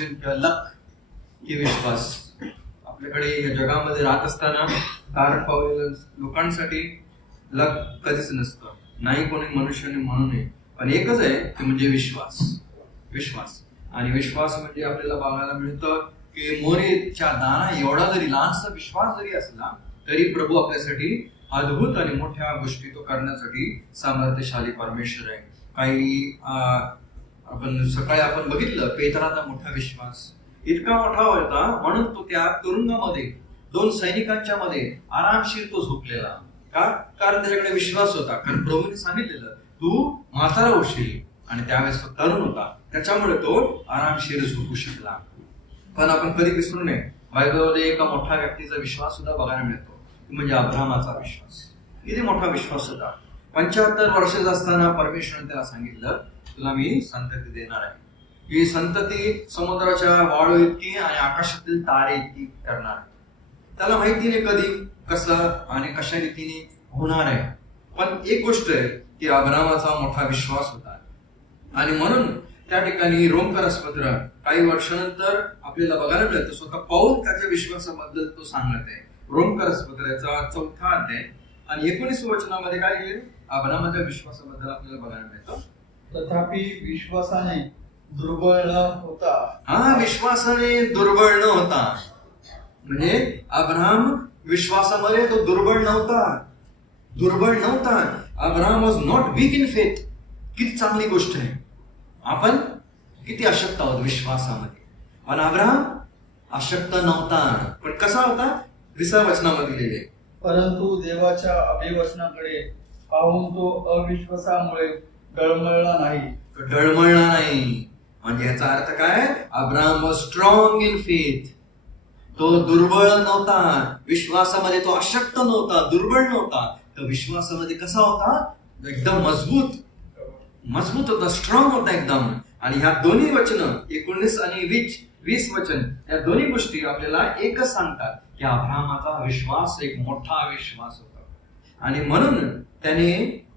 Fortune किंवा लक की विश्वास. आपल्याकडे या जगामध्ये राहत असताना तारण पावलेल्या लोकांसाठी लक कधीच नसतं, नाही कोणी मनुष्याने म्हणू नये, पण एकच आहे ते म्हणजे विश्वास. विश्वास आणि विश्वास म्हणजे आपल्याला बघायला मिळतं की मोरीच्या दाना एवढा जरी लहानसा विश्वास जरी असला तरी प्रभू आपल्यासाठी अद्भुत आणि मोठ्या गोष्टी तो करण्यासाठी सामर्थ्यशाली परमेश्वर आहे. काही आपण सकाळी आपण बघितलं पेत्राचा मोठा विश्वास इतका मोठा होता म्हणून तो त्या तुरुंगामध्ये 2 सैनिकांच्या मध्ये आरामशीर तो झोपलेला. का? कारण त्याच्याकडे विश्वास होता. कारण प्रभूने सांगितलेलं तू म्हातारा होशील, आणि त्यावेळेस तो तरुण होता, त्याच्यामुळे तो आरामशीर झोपू शकला. पण आपण कधी विसरू नये, बायबलमध्ये एका मोठ्या व्यक्तीचा विश्वास सुद्धा बघायला मिळतो, म्हणजे अब्रामाचा विश्वास. किती मोठा विश्वास होता. 75 वर्षाचा असताना परमेश्वराने त्याला सांगितलं तुला मी संतती देणार आहे, ही संतती समुद्राच्या वाळू इतकी आणि आकाशातील तारे इतकी करणार आहे. त्याला माहिती नाही कधी, कसं आणि कशा रीतीने होणार आहे, पण एक गोष्ट आहे की अब्रामाचा मोठा विश्वास होता. आणि म्हणून त्या ठिकाणी रोमकरस्पत्र काही वर्षानंतर आपल्याला बघायला मिळतं. स्वतः पौल त्याच्या विश्वासाबद्दल तो सांगत आहे. रोमकरस्पत्राचा 4था अध्याय आणि 19 वचनामध्ये काय लिहिले अब्रामाच्या विश्वासाबद्दल आपल्याला बघायला मिळतं. तथापि विश्वासाने दुर्बळ न होता. हा, विश्वासाने दुर्बळ न होता, म्हणजे अब्राहम विश्वासामध्ये तो दुर्बळ नव्हता. दुर्बळ नव्हता. Abraham was not weak in faith. किती चांगली गोष्ट आहे. आपण किती अशक्त आहोत विश्वासामध्ये, पण अब्राहम अशक्त नव्हता. पण कसा होता? 20व्या वचनामध्ये लिहिले परंतु देवाच्या अभिवचनाकडे पाहून तो अविश्वासामुळे डळमळला नाही. डळमळला नाही म्हणजे याचा अर्थ काय? Abraham was strong in faith. तो दुर्बळ नव्हता विश्वासामध्ये. तो अशक्त नव्हता, दुर्बळ नव्हता. तो विश्वासामध्ये कसा होता? एकदम मजबूत होता, स्ट्रॉंग होता एकदम. आणि ह्या दोन्ही वचन 19 आणि 20 वचन या दोन्ही गोष्टी आपल्याला एकच सांगतात की अब्राहमाचा विश्वास एक मोठा विश्वास होता. आणि म्हणून त्याने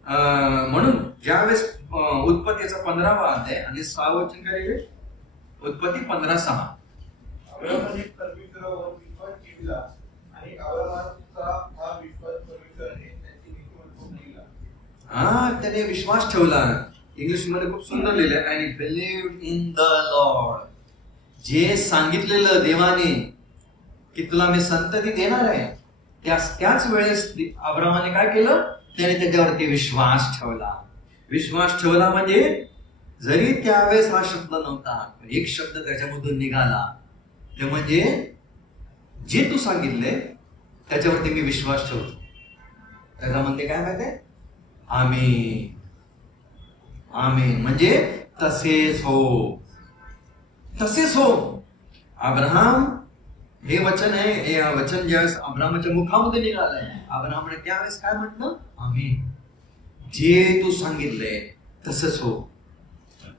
म्हणून ज्यावेळेस उत्पत्तीचा 15वा अध्याय आणि 6 वचन काय लिहिले? उत्पत्ती 15:6 अब्राहमाने परमेश्वरावर विश्वास ठेवला आणि अब्राहमाचा हा विश्वास परमेश्वराने त्याची नीतिमत्ता केला. हा, त्याने विश्वास ठेवला. इंग्लिश मध्ये खूप सुंदर लिहिलंय, and he believed in the Lord. जे सांगितलेलं देवाने की तुला मी संतती देणार आहे, त्याच वेळेस अब्राहमाने काय केलं? त्याने त्याच्यावरती विश्वास ठेवला. विश्वास ठेवला म्हणजे जरी त्यावेळेस हा शब्द नव्हता, पण एक शब्द त्याच्यामधून निघाला, ते म्हणजे जे तू सांगितले त्याच्यावरती मी विश्वास ठेवतो. त्याचा म्हणते काय माहितीये? आमीन. आमीन म्हणजे तसेच हो, तसेच हो. अब्राहम हे वचन आहे, हे वचन ज्यावेळेस अब्राहमाच्या मुखामध्ये निघालंय, अब्राहमने त्यावेळेस काय म्हटलं? आमीन. जे तू सांगितलंय तसंच हो.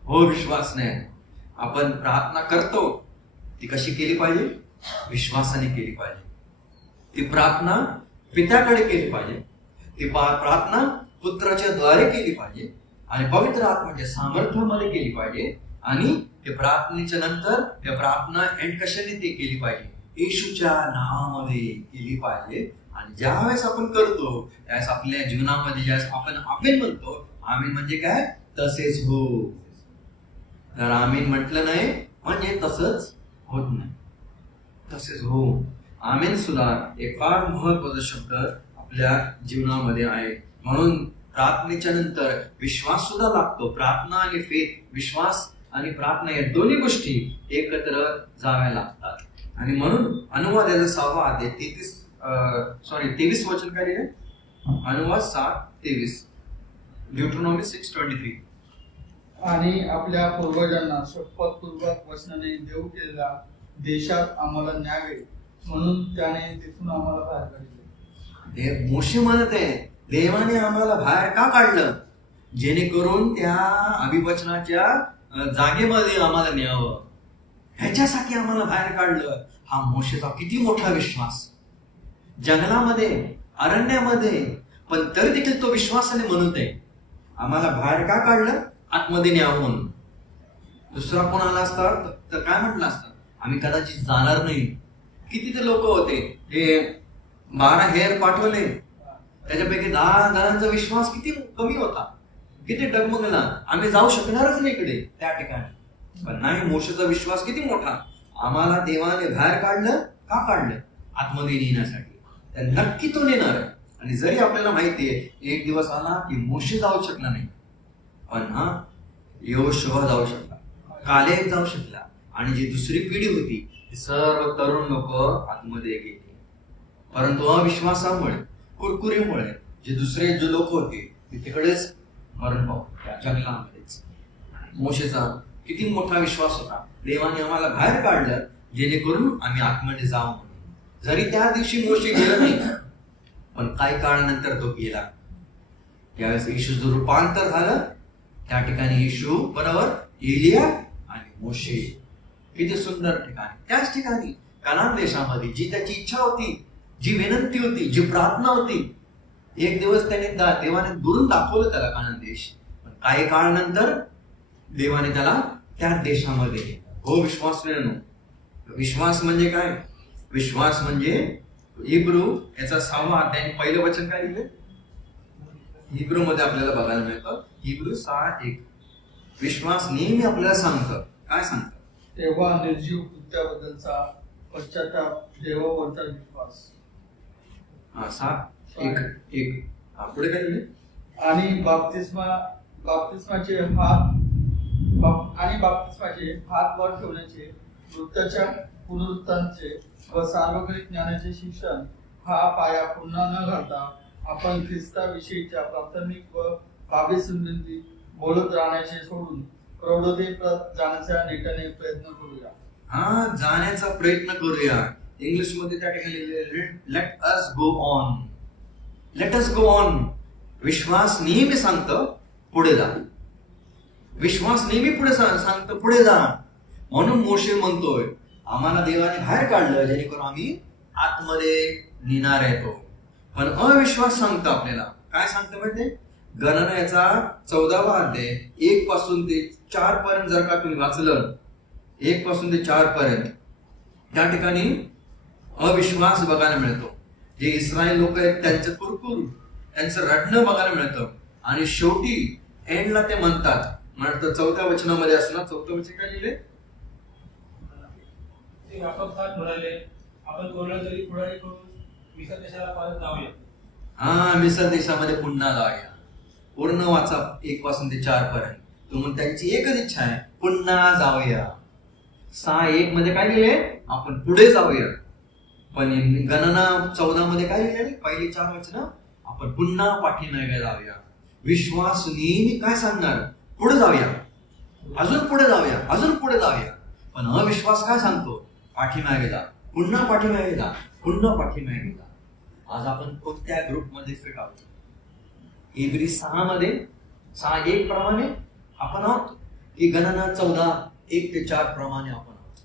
हो विश्वासने आपण प्रार्थना करतो, ती कशी केली पाहिजे? विश्वासाने केली पाहिजे. ती प्रार्थना पित्याकडे केली पाहिजे. ती प्रार्थना पुत्राच्या द्वारे केली पाहिजे आणि पवित्र आत्म्याच्या सामर्थ्यामध्ये केली पाहिजे. आणि ते प्रार्थनेच्या नंतर त्या प्रार्थना एंड कशाने ती केली पाहिजे? येशूच्या नावामध्ये केली पाहिजे. आणि ज्यावेळेस आपण करतो त्यावेळेस आपल्या जीवनामध्ये ज्यावेळेस आपण आमीन म्हणतो, आमीन म्हणजे काय? तसेच हो. जर आमीन म्हटलं नाही म्हणजे तसंच होत नाही. तसेच हो. आमीन सुद्धा एक फार महत्वाचा शब्द आपल्या जीवनामध्ये आहे. म्हणून प्रार्थनेच्या नंतर विश्वास सुद्धा लागतो. प्रार्थना आणि फेथ, विश्वास आणि प्रार्थना या दोन्ही गोष्टी एकत्र जाव्या लागतात. आणि म्हणून अनुवादाचा 6वा अध्याय 23 वचन काय लिहिले? अनुवाद 7:23 ड्यूटरॉनॉमी 6:23. आणि आपल्या पूर्वजांना शपथपूर्वक वचनाने देऊ केलेल्या देशात आम्हाला न्यावे म्हणून त्याने तिथून आम्हाला बाहेर काढले. मोशे म्हणत आहे देवाने आम्हाला बाहेर का काढलं? जेणेकरून त्या अभिवचनाच्या जागेमध्ये आम्हाला न्यावं, ह्याच्यासाठी आम्हाला बाहेर काढलं. हा मोशेचा किती मोठा विश्वास. जंगलामध्ये, अरण्यामध्ये, पण तरी देखील तो विश्वासाने म्हणत आहे आम्हाला बाहेर का काढलं? आतमध्ये न्यावं म्हणून. दुसरा कोण आला असता तर काय म्हटलं असतं, आम्ही कदाचित जाणार नाही. किती ते लोक होते, हे 12 हेर पाठवले, त्याच्यापैकी 10 जणांचा विश्वास किती कमी होता, किती डगमगला, आम्ही जाऊ शकणारच नाही इकडे त्या ठिकाणी. पण नाही, मोशेचा विश्वास किती मोठा, आम्हाला देवाने बाहेर काढलं. का काढलं? आतमध्ये नेण्यासाठी. तर नक्की तो नेणार आहे. आणि जरी आपल्याला माहितीये एक दिवस आला की मोशे जाऊ शकला नाही, पण यहोशुआ जाऊ शकला, कालेब जाऊ शकला, आणि जी दुसरी पिढी होती ती सर्व तरुण लोक आतमध्ये गेली. परंतु अविश्वासामुळे, कुरकुरीमुळे जे दुसरे जे लोक होते ते तिकडेच मरण पावले, त्या जंगलामध्येच. मोशेचा किती मोठा विश्वास होता, देवाने आम्हाला बाहेर काढलं जेणेकरून आम्ही आतमध्ये जाऊ म्हणून. जरी त्या दिवशी मोशे गेला नाही, पण काही काळानंतर तो गेला. त्यावेळेस येशूचं रूपांतर झालं. त्या ठिकाणी येशू बरोबर एलिया आणि मोशे, किती सुंदर ठिकाणी. त्याच ठिकाणी कनान देशामध्ये जी त्याची इच्छा होती, जी विनंती होती, जी प्रार्थना होती, एक दिवस त्याने देवाने दुरून दाखवलं त्याला कनान देश. पण काही काळानंतर देवाने त्याला त्या देशामध्ये. हो विश्वास मिळणं. विश्वास म्हणजे काय? विश्वास म्हणजे हिब्रू याचा 6वा अध्याय पहिलं वचन काय लिहिलं हिब्रू मध्ये आपल्याला बघायला मिळतं. हिब्रू 6:1. विश्वास नेहमी आपल्याला सांगतं. काय सांगतं? तेव्हा निर्जीव कृत्याबद्दलचा पश्चाताप, देवावरचा विश्वास. 6:1. पुढे काय लिहिले? आणि बाप्तिस्माचे हात वर ठेवण्याचे, मृताच्या पुनरुत्थानाचे व सार्वत्रिक ज्ञानाचे शिक्षण हा पाया पुन्हा न घालता आपण ख्रिस्ताविषयीच्या प्राथमिक व बाबी संबंधी बोलत राहण्याचे सोडून प्रौढतेप्रत जाण्याचा नेटाने प्रयत्न करूया. जाण्याचा प्रयत्न करूया. इंग्लिश मध्ये त्या ठिकाणी let us go on. Let us go on. विश्वास नेहमी सांगतं पुढे जा. विश्वास नेहमी पुढे सांगतं पुढे जा. म्हणून मोशे म्हणतोय आम्हाला देवाने बाहेर काढलं जेणेकरून आम्ही आतमध्ये नेणार येतो. पण अविश्वास सांगतं आपल्याला. काय सांगतं माहिती? गणना याचा 14वा अध्याय 1 पासून ते 4 पर्यंत जर का तुम्ही वाचलं, 1 पासून ते 4 पर्यंत, त्या ठिकाणी अविश्वास बघायला मिळतो. जे इस्रायल लोक आहेत त्यांचं कुरकुर, त्यांचं रडणं बघायला मिळतं. आणि शेवटी एंडला ते म्हणतात 4थ्या वचनामध्ये असणार. 4थं वचन काय लिहिले? आपापसात म्हणाले, आपण कोणाला तरी पुढारी करून मिसर देशाला परत जाऊया. मिसर देशामध्ये पुन्हा जाऊया. पूर्ण वाचा 1 पासून ते 4 पर्यंत. म्हणून त्यांची एकच इच्छा आहे, पुन्हा जाऊया. 6:1 मध्ये काय लिहिले? आपण पुढे जाऊया. पण गणना 14 मध्ये काय लिहिले? पहिली 4 वचनं आपण पुन्हा पाठीमागे जाऊया. विश्वास नेहमी काय सांगणार? पुढे जाऊया, अजून पुढे जाऊया, अजून पुढे जाऊया. पण अविश्वास काय सांगतो? पाठीमागे जा, पुन्हा पाठीमागे जा, पुन्हा पाठीमागे जा. आज आपण कोणत्या ग्रुपमध्ये फिट आहोत? इब्री 6:1 प्रमाणे आपण आहोत की गणना 14:1 ते 4 प्रमाणे आपण आहोत?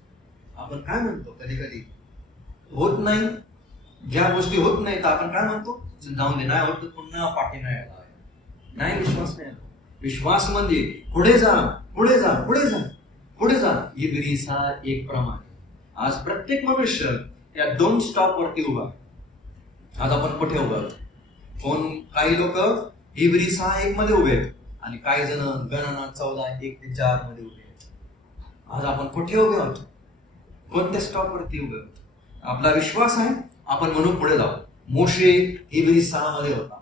आपण काय म्हणतो? कधी कधी होत नाही, ज्या गोष्टी होत नाही तर आपण काय म्हणतो? जाऊन दे, नाही होत पुन्हा पाठीमागे जाऊया. नाही, विश्वास नाही. विश्वास म्हणजे पुढे जा, पुढे जा, पुढे जा, पुढे जा. इब्री 6:1 प्रमाणे आज प्रत्येक मनुष्य या 2 स्टॉप वरती उभा. आज आपण कुठे उभा? काही लोक इब्री 6:1 मध्ये उभे आहेत आणि काही जण गणना 14:1 ते 4 मध्ये उभे आहेत. आज आपण कुठे उभे आहोत? कोणत्या स्टॉप वरती उभे आहोत? आपला विश्वास आहे, आपण म्हणून पुढे जाऊ. मोशे इब्री 6 मध्ये होता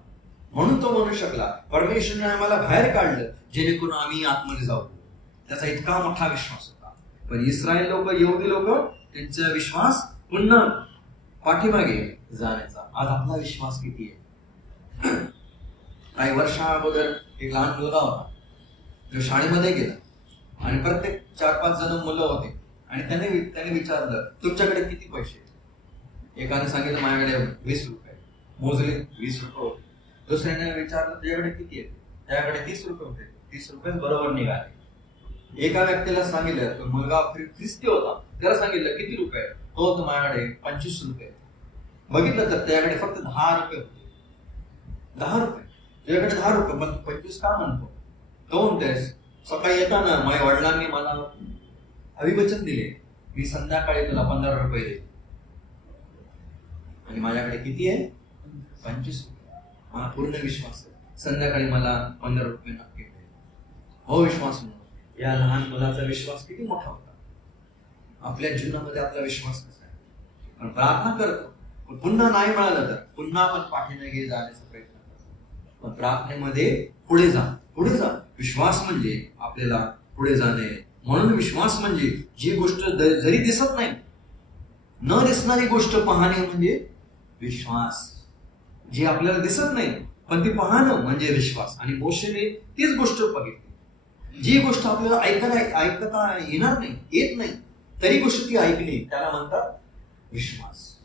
म्हणून तो म्हणू शकला परमेश्वरने आम्हाला बाहेर काढलं जेणेकरून आम्ही आतमध्ये जाऊ. त्याचा इतका मोठा विश्वास होता. पण इस्रायल लोक, यहुदी लोक, त्यांचा विश्वास पुन्हा पाठीमागे जाण्याचा. आज आपला विश्वास किती आहे? काही वर्षा अगोदर एक लहान मुलगा होता जो शाळेमध्ये गेला आणि प्रत्येक 4-5 जण मुलं होते आणि त्याने विचारलं तुमच्याकडे किती पैसे? एकाने सांगितलं माझ्याकडे 20 रुपये. मोजले 20 रुपये होते. दुसऱ्याने विचारलं तुझ्याकडे किती आहे? त्याच्याकडे 30 रुपये होते. 30 रुपये बरोबर निघाले. एका व्यक्तीला सांगितलं, तो मुलगा ख्रिस्ती होता, त्याला सांगितलं किती रुपये? तो होता माझ्याकडे 25 रुपये. बघितलं तर त्याच्याकडे फक्त 10 रुपये होते. 10 रुपये. तुझ्याकडे 10 रुपये पण 25 का म्हणतो? तो म्हणतेस सकाळी येताना माझ्या वडिलांनी मला अभिवचन दिले, मी संध्याकाळी तुला 15 रुपये देईल. आणि माझ्याकडे किती आहे? 25 रुपये. मला पूर्ण विश्वास आहे संध्याकाळी मला 15 रुपये नक्की मिळेल. हो विश्वास म्हणून या लहान मुलाचा विश्वास किती मोठा होता. आपल्या जीवनामध्ये आपला विश्वास कसा आहे? पण प्रार्थना करतो, पण पुन्हा नाही मिळालं तर पुन्हा आपण पाठीने घे जाण्याचा प्रयत्न करतो. पण प्रार्थनेमध्ये पुढे जा, पुढे जा. विश्वास म्हणजे आपल्याला पुढे जाणे. म्हणून विश्वास म्हणजे जी गोष्ट जरी दिसत नाही, न दिसणारी गोष्ट पाहणे म्हणजे विश्वास. जी आपल्याला दिसत नाही पण ती पाहणं म्हणजे विश्वास. आणि मोशेने तीच गोष्ट बघितली. जी गोष्ट आपल्याला ऐकता येणार नाही, येत नाही, तरी गोष्ट ती ऐकली, त्याला म्हणतात विश्वास.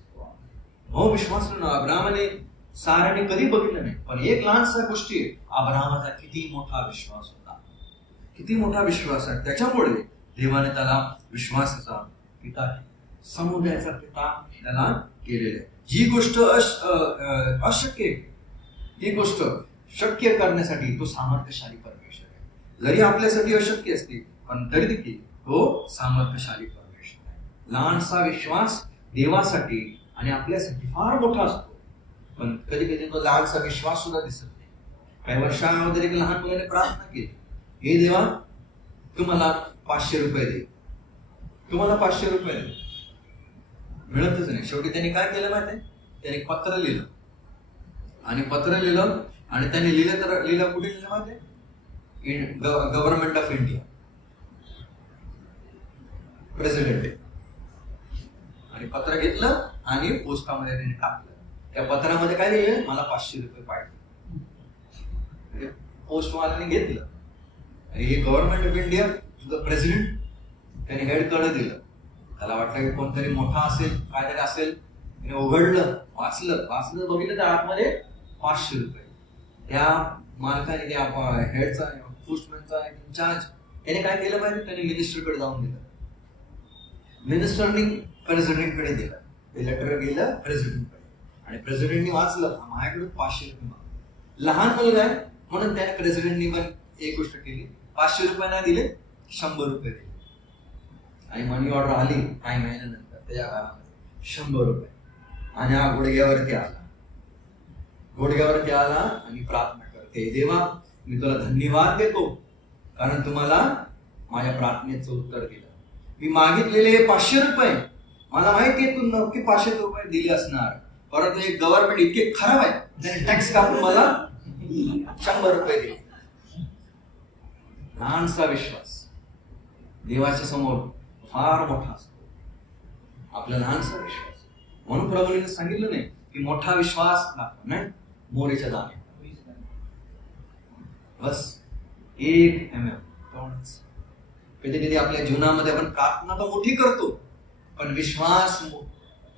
हो विश्वास. अब्राहमाने साराने कधी बघितलं नाही, पण एक लहानसा गोष्टी अब्राहमाचा किती मोठा विश्वास होता, किती मोठा विश्वास आहे. त्याच्यामुळे देवाने त्याला विश्वासाचा पिता, समुदायाचा पिता त्याला केलेला आहे. जी गोष्ट अशक्य, ती गोष्ट शक्य करण्यासाठी तो सामर्थ्यशाली परमेश्वर आहे. जरी आपल्यासाठी अशक्य असते पण तरी देखील तो सामर्थ्यशाली परमेश्वर आहे. लहानसा विश्वास देवासाठी आणि आपल्यासाठी फार मोठा असतो, पण कधी कधी तो लहानसा विश्वास सुद्धा दिसत नाही. काही वर्षांमध्ये एक लहान मुलाने प्रार्थना केली, हे देवा तुम्हाला 500 रुपये दे, तुम्हाला 500 रुपये दे. मिळतच नाही. शेवटी त्यांनी काय केलं माहिती, त्याने पत्र लिहिलं आणि पत्र लिहिलं आणि त्यांनी लिहिलं कुठे लिहिलं माहिती, गव्हर्नमेंट ऑफ इंडिया, प्रेसिडेंट. आणि पत्र घेतलं आणि पोस्टामध्ये त्यांनी टाकलं. त्या पत्रामध्ये काय लिहिलं, मला 500 रुपये पाठवले. पोस्टवाल्याने घेतलं आणि हे गव्हर्नमेंट ऑफ इंडिया तुझं प्रेसिडेंट, त्याने हेड कडे दिलं. त्याला वाटलं की कोणतरी मोठा असेल, काहीतरी असेल. त्याने उघडलं, वाचलं बघितलं तर आतमध्ये 500 रुपये. त्या मालकाने, त्या हेडचा, पोस्टमॅनचा इन्चार्ज, त्याने काय केलं पाहिजे, त्याने मिनिस्टरकडे जाऊन दिलं. मिनिस्टरनी प्रेसिडेंटकडे दिलं. ते लेटर गेलं प्रेसिडेंटकडे आणि प्रेसिडेंटनी वाचलं, माझ्याकडे 500 रुपये मागले. लहान मुलगा आहे म्हणून त्याने प्रेसिडेंटनी पण एक गोष्ट केली, 500 रुपये नाही दिले, 100 रुपये दिले. आणि मनी ऑर्डर आली काही महिन्यानंतर त्याच्या घरामध्ये 100 रुपये. आणि हा गुडघ्यावरती आला आणि प्रार्थना करते, देवा मी तुला धन्यवाद देतो कारण तुम्हाला माझ्या प्रार्थनेचं उत्तर दिलं. मी मागितलेले 500 रुपये, मला माहिती आहे तू नक्की 500 रुपये दिले असणार, परंतु एक गव्हर्नमेंट इतके खराब आहे, त्याने टॅक्स कापून मला 100 रुपये दिले. लहानसा विश्वास देवाच्या समोर फार मोठा असतो. आपला लहानसा विश्वास. म्हणून प्रभूने सांगितलं नाही की मोठा विश्वास दाखवा, नाही, मोरीच्या दाणे बस 1 mm तेवढंच. कधी कधी आपल्या जीवनामध्ये आपण प्रार्थना तर मोठी करतो, पण विश्वास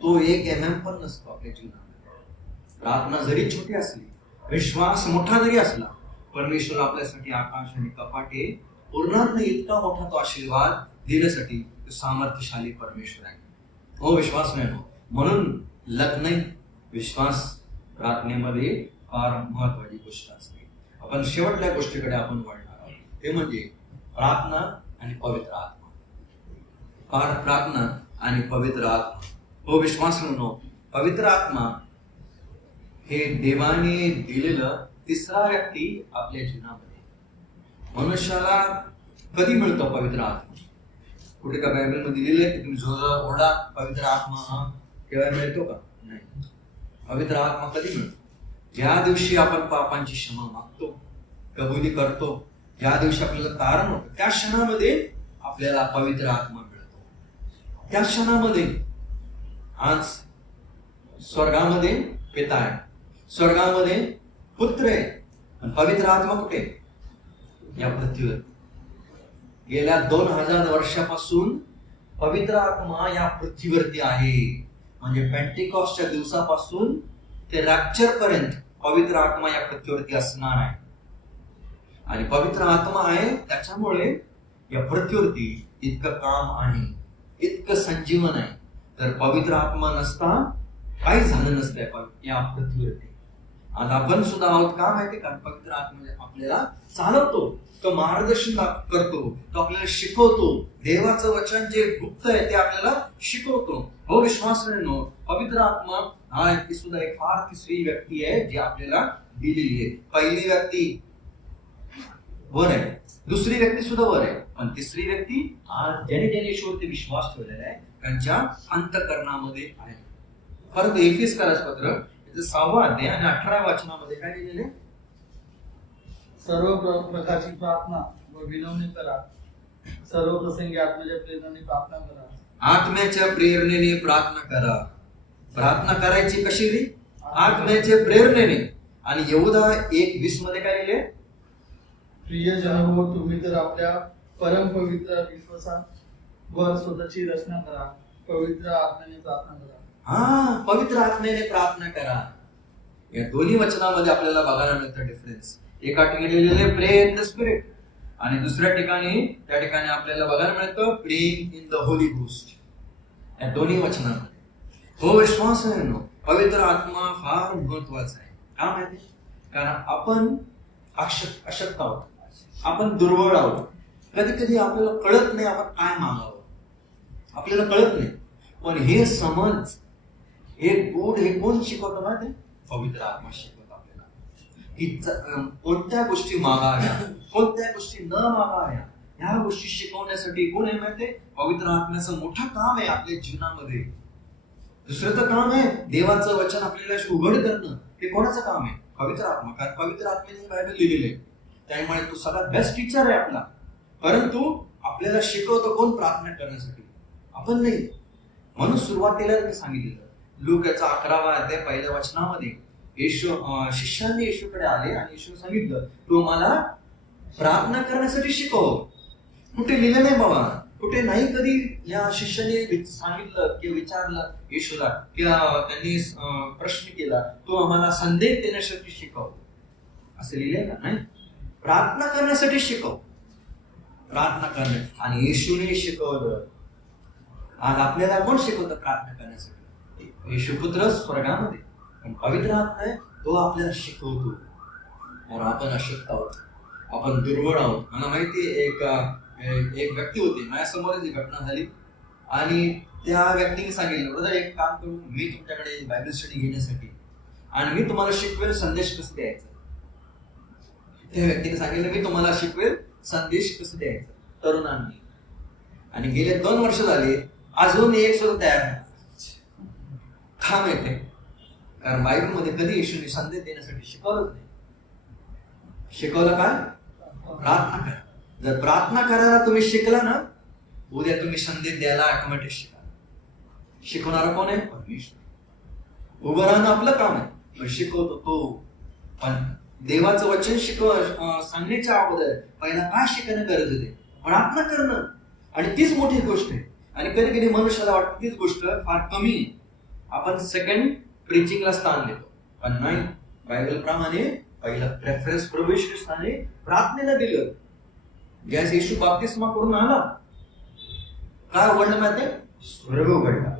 तो 1 mm पण नसतो आपल्या जीवनामध्ये. प्रार्थना जरी छोटी असली, विश्वास मोठा जरी असला, परमेश्वर आपल्यासाठी आकाश आणि कपाटे पूर्णात इतका मोठा तो आशीर्वाद देण्यासाठी तो सामर्थ्यशाली परमेश्वर आहे. हो विश्वास नाही. म्हणून लग्न विश्वास प्रार्थनेमध्ये फार महत्वाची गोष्ट असते. आपण शेवटच्या गोष्टीकडे आपण वळणार आहोत, ते म्हणजे प्रार्थना आणि पवित्र आत्मा. प्रार्थना आणि पवित्र आत्मा. हो विश्वास म्हणून पवित्र आत्मा हे देवाने दिलेलं तिसरा व्यक्ती आपल्या जीवनामध्ये. मनुष्याला कधी मिळतो पवित्र आत्मा? कुठे का बायबलमध्ये दिलेलं आहे की तुम्ही जोर ओरडा पवित्र आत्मा केव्हा मिळतो का? नाही. पवित्र आत्मा कधी मिळतो? ज्या दिवशी आपण पापांची क्षमा मागतो, कबुली करतो, ज्या दिवशी आपल्याला तारण होतं, त्या क्षणामध्ये आपल्याला पवित्र आत्मा मिळतो. त्या क्षणामध्ये आज स्वर्गामध्ये पिता आहे, स्वर्गामध्ये पुत्र आहे, आणि पवित्र आत्मा कुठे? या पृथ्वीवर. गेल्या 2000 वर्षापासून पवित्र आत्मा या पृथ्वीवरती आहे. म्हणजे पेंटिकॉस्टच्या दिवसापासून ते रॅप्चर पर्यंत पवित्र आत्मा या पृथ्वीवरती असणार आहे. आणि पवित्र आत्मा आहे त्याच्यामुळे या पृथ्वीवरती इतकं काम आहे, इतकं संजीवन आहे. तर पवित्र आत्मा नसता काही झालं नसतं या पृथ्वीवरती. आज आपण सुद्धा आहोत का माहिती का? पवित्र आत्मा आपल्याला चालवतो, तो मार्गदर्शन करतो, तो आपल्याला शिकवतो. देवाचं वचन जे गुप्त आहे ते आपल्याला शिकवतो. हो विश्वासाने पवित्र आत्मा हा ती सुद्धा एक फार तिसरी व्यक्ती आहे जी आपल्याला दिलेली आहे. पहिली व्यक्ती वर आहे, दुसरी व्यक्ती सुद्धा वर आहे, पण तिसरी व्यक्ती ज्याने येशूवरती विश्वास ठेवलेला आहे त्यांच्या अंतःकरणामध्ये आहे. परंतु एफेसकरास पत्र 6 अध्याय आणि 18 वचनामध्ये काय लिहिलेले? सर्व प्रकारची प्रार्थना व विनवणी करा, सर्व प्रसंगी आत्म्याच्या प्रेरणेने प्रार्थना करा. आत्म्याच्या प्रेरणेने प्रार्थना करा. प्रार्थना करायची कशी रे? आत्म्याच्या प्रेरणेने. आणि यहूदा 1:20 मध्ये काय लिहिले? प्रियजन हो, तुम्ही तर आपल्या परम पवित्र विश्वासावर स्वतःची रचना करा, पवित्र आत्म्याने प्रार्थना करा. पवित्र आत्म्याने प्रार्थना करा. या दोन्ही वचनामध्ये आपल्याला बघायला मिळतं डिफरन्स. एका ठिकाणी लिहिलेले प्रे इन द स्पिरिट आणि दुसऱ्या ठिकाणी त्या ठिकाणी आपल्याला बघायला मिळतं प्रेइंग इन द होली गोस्ट. या दोन्ही वचनामध्ये हो विश्वास आहे ना, पवित्र आत्मा फार महत्वाचा आहे. का माहिती? कारण आपण अशक्त आहोत, आपण दुर्बळ आहोत. कधी कधी आपल्याला कळत नाही आपण काय मागावं, आपल्याला कळत नाही. पण हे समज, हे गुण हे कोण शिकवतो माहिती? पवित्र आत्मा शिकवतो आपल्याला की कोणत्या गोष्टी मागाव्या, कोणत्या गोष्टी न मागाव्या. ह्या गोष्टी शिकवण्यासाठी कोण आहे माहिती? पवित्र आत्म्याचं मोठं काम आहे आपल्या जीवनामध्ये. दुसरं तर काम आहे देवाचं वचन आपल्याला उघड करणं. हे कोणाचं काम आहे? पवित्र आत्मा. कारण पवित्र आत्म्याने बायबल लिहिलेले आहे, त्यामुळे तो सगळ्यात बेस्ट टीचर आहे आपला. परंतु आपल्याला शिकवतो कोण? प्रार्थना करण्यासाठी, आपण नाही. म्हणून सुरुवातीला मी सांगितलेलं लूकाचा 11 अध्याय 1 वचनामध्ये शिष्यांनी येशूकडे आले आणि येशू सांगितलं तू मला प्रार्थना करण्यासाठी शिकव. कुठे लिहिलं नाही बाबा, कुठे नाही कधी या शिष्याने सांगितलं किंवा विचारलं येशूला किंवा त्यांनी प्रश्न केला तू आम्हाला संदेश देण्यासाठी शिकव, असं लिहिलंय का? नाही, प्रार्थना करण्यासाठी शिकव, प्रार्थना करणे. आणि येशूने शिकवलं. आज आपल्याला कोण शिकवतं प्रार्थना करण्यासाठी? येशू पुत्र स्वर्गामध्ये. पण पवित्र आत्मा आहे तो आपल्याला शिकवतो. और आपण अशक्त आहोत, आपण दुर्बळ आहोत. मला माहिती एक व्यक्ती होती, माझ्यासमोरच ही घटना झाली आणि त्या व्यक्तीने सांगितलं ब्रदर एक काम करू, मी तुमच्याकडे बायबल स्टडी घेण्यासाठी आणि मी तुम्हाला शिकवेल संदेश कसं द्यायचं. त्या व्यक्तीने सांगितलं मी तुम्हाला शिकवेल संदेश कसं द्यायचं तरुणांनी. आणि गेले 2 वर्ष झाले अजून एक सुद्धा तयार नाही. का माहिती? कारण बायबलमध्ये कधी येशूने संदेश देण्यासाठी शिकवलंच नाही. शिकवलं काय? प्रार्थना करा. जर प्रार्थना करायला तुम्ही शिकला ना, उद्या तुम्ही संदेश द्यायला ऑटोमॅटिक शिकाल. शिकवणारा कोण आहे? परमेश्वर. उभं राहणं आपलं काम आहे, पण शिकवतो तो. पण देवाचं वचन सांगण्याच्या अगोदर पहिला काय शिकणं गरजेचं आहे? प्रार्थना करणं. आणि तीच मोठी गोष्ट आहे. आणि कधी कधी मनुष्याला वाटतं तीच गोष्ट फार कमी आहे, आपण सेकंड प्रीचिंगला स्थान देतो. पण नाही, बायबल प्रमाणे पहिला प्रेफरन्स प्रभू येशू ख्रिस्ताने प्रार्थनेला दिलं. गॅस येशू बाप्तिस्मा करून आला, काय उघडलं माहितीये? स्वर्ग उघडला.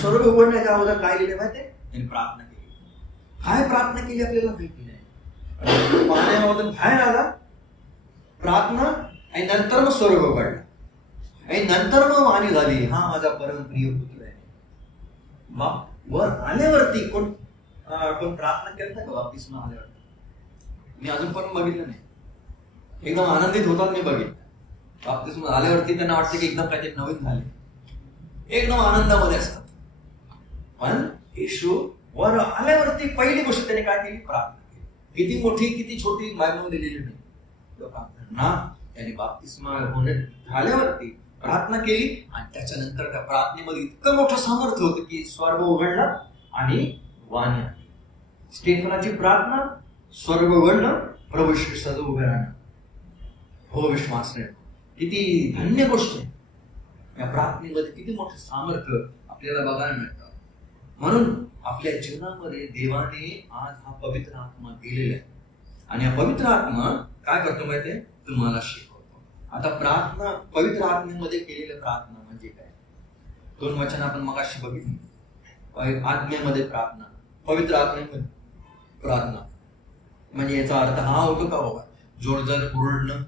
स्वर्ग उघडण्याच्या अगोदर काय लिहिलं माहितीये? त्यांनी प्रार्थना केली. काय प्रार्थना केली आपल्याला माहिती नाही. पाण्यामधून बाहेर आला, प्रार्थना, आणि नंतर मग स्वर्ग उघडला आणि नंतर मग वाणी झाली, हा माझा परम प्रिय पुत्र आहे. मग वर आल्यावरती कोण प्रार्थना करता का? बाप्तिस्मा आल्यावरती मी अजून पण बघितलं नाही. एकदम आनंदित होतात मी बघितलं. बाप्तिस्मा आल्यावरती त्यांना वाटतं की एकदम काहीतरी नवीन झाले, एकदम आनंदामध्ये असतात. पण येशू वर आल्यावरती पहिली गोष्ट त्याने काय केली? प्रार्थना केली. किती मोठी किती छोटी बायबलमध्ये लिहिली नाही ना. त्याने बाप्तिस्मा झाल्यावरती प्रार्थना केली आणि त्याच्यानंतर त्या प्रार्थनेमध्ये इतकं मोठं सामर्थ्य होतं की स्वर्ग उघडला आणि वाणी आली. स्टेफनाची प्रार्थना, स्वर्ग उघडणं, प्रभू ख्रिस्ताचं उभे राहणं. हो विश्वास नाही, किती धन्य गोष्ट आहे. या प्रार्थनेमध्ये किती मोठं सामर्थ्य आपल्याला बघायला मिळतं. म्हणून आपल्या जीवनामध्ये देवाने आज हा पवित्र आत्मा दिलेला आहे. आणि हा पवित्र आत्मा काय करतो माहितीये? तुम्हाला शिकवतो. आता प्रार्थना, पवित्र आत्मेमध्ये केलेली प्रार्थना म्हणजे काय? 2 वचन आपण मगाशी बघितली. आत्म्यामध्ये प्रार्थना, पवित्र आत्म्यामध्ये प्रार्थना. म्हणजे याचा अर्थ हा होतो का बाबा जोरदार ओरडणं,